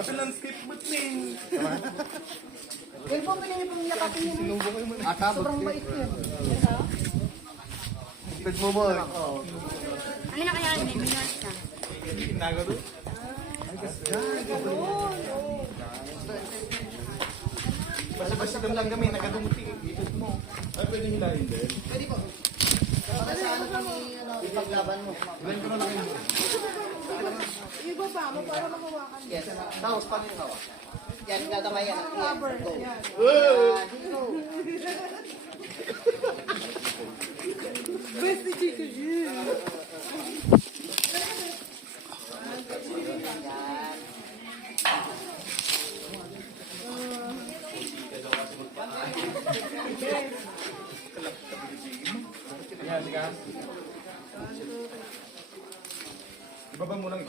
Kasi landscape ba't ning? Yung po pinili pong yakapin yun. Sinubo kayo mo. Sobrang bait yun. Pit mo boy. Ano na kaya may minors na? Nago doon? Basta-basta lang kami, nagadumuti. Ikot mo. Ay, pwede hilahin din. Pwede po. Para sa ano kami, ipaglaban mo. Ilan ko na lang yun. Iba pa mo para makawakan. Yes. Tapos paano yung hawak? Yan, gagamay yan. Cover. Go. Yan. Dito. Best ni Chico Jun. Yan, sige. Ibaba mo lang ito.